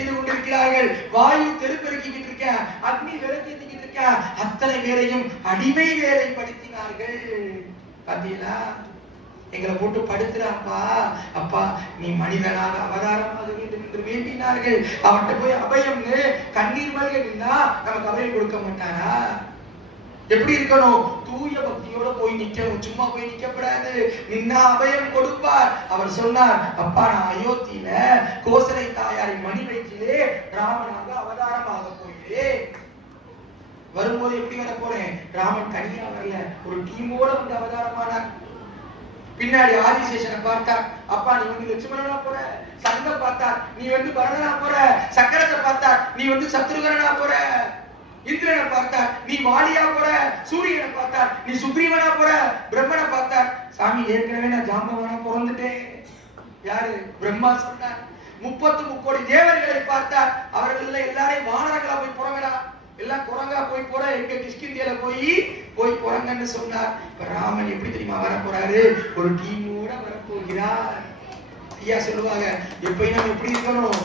செய்து கொண்டிருக்கிறார்கள். வாயு தெருப்பெருக்கிக்கிட்டு இருக்க அக்னி விளக்கேற்றிக்கிட்டு இருக்க அத்தனை பேரையும் அடிமை வேலைப்படுத்தினார்கள். பாத்தீங்களா? எங்களை போட்டு படுத்துறாப்பா. அப்பா நீ மனிதனாக அது வேண்டும் என்று வேண்டினார்கள். அவன்கிட்ட போய் அபயம்னு கண்ணீர் மல்க நின்னா நமக்கு அபயம் கொடுக்க மாட்டாரா? எப்படி இருக்கணும்? தூய பக்தியோட போய் நிக்கணும். சும்மா போய் நிக்கப்படாது நின்னா அபயம் கொடுப்பார். அவர் சொன்னார் அப்பா நான் அயோத்தியில கோசலை மணி ராமனாக அவதாரமாக போகிறேன் வரும்போது எப்படி வர போறேன்? ராமன் தனியா வரல. ஒரு டீமோட வந்து அவதாரமானார். பின்னாடி ஆதிசேஷனை பார்த்தார். அப்பா நீ வந்து லட்சுமணனா போற? சங்க பார்த்தார். நீ வந்து பரதனா போற? சக்கரத்தை பார்த்தார். நீ வந்து சத்ருகரனா போற? இந்திரனை பார்த்தார். நீ வாலியா போற? சூரியனை பார்த்தார். நீ சுக்ரீவனா போற? பிரம்மனை பார்த்தார். சாமி ஏற்கனவே நான் ஜாம்பவானா பிறந்துட்டேன். யாரு? பிரம்மா சொன்னார். முப்பத்து முக்கோடி தேவர்களை பார்த்தார் அவர்கள் எல்லாரையும் வானரங்களா போய் புறங்கடா எல்லாம் குரங்கா போய் போற எங்க கிஷ்கிந்தியில போய் போய் குரங்கன்னு சொன்னார். இப்ப ராமன் எப்படி தெரியுமா வர போறாரு ஒரு டீமோட வரப்போகிறார். ஐயா சொல்லுவாங்க எப்பயும் நம்ம எப்படி இருக்கணும்.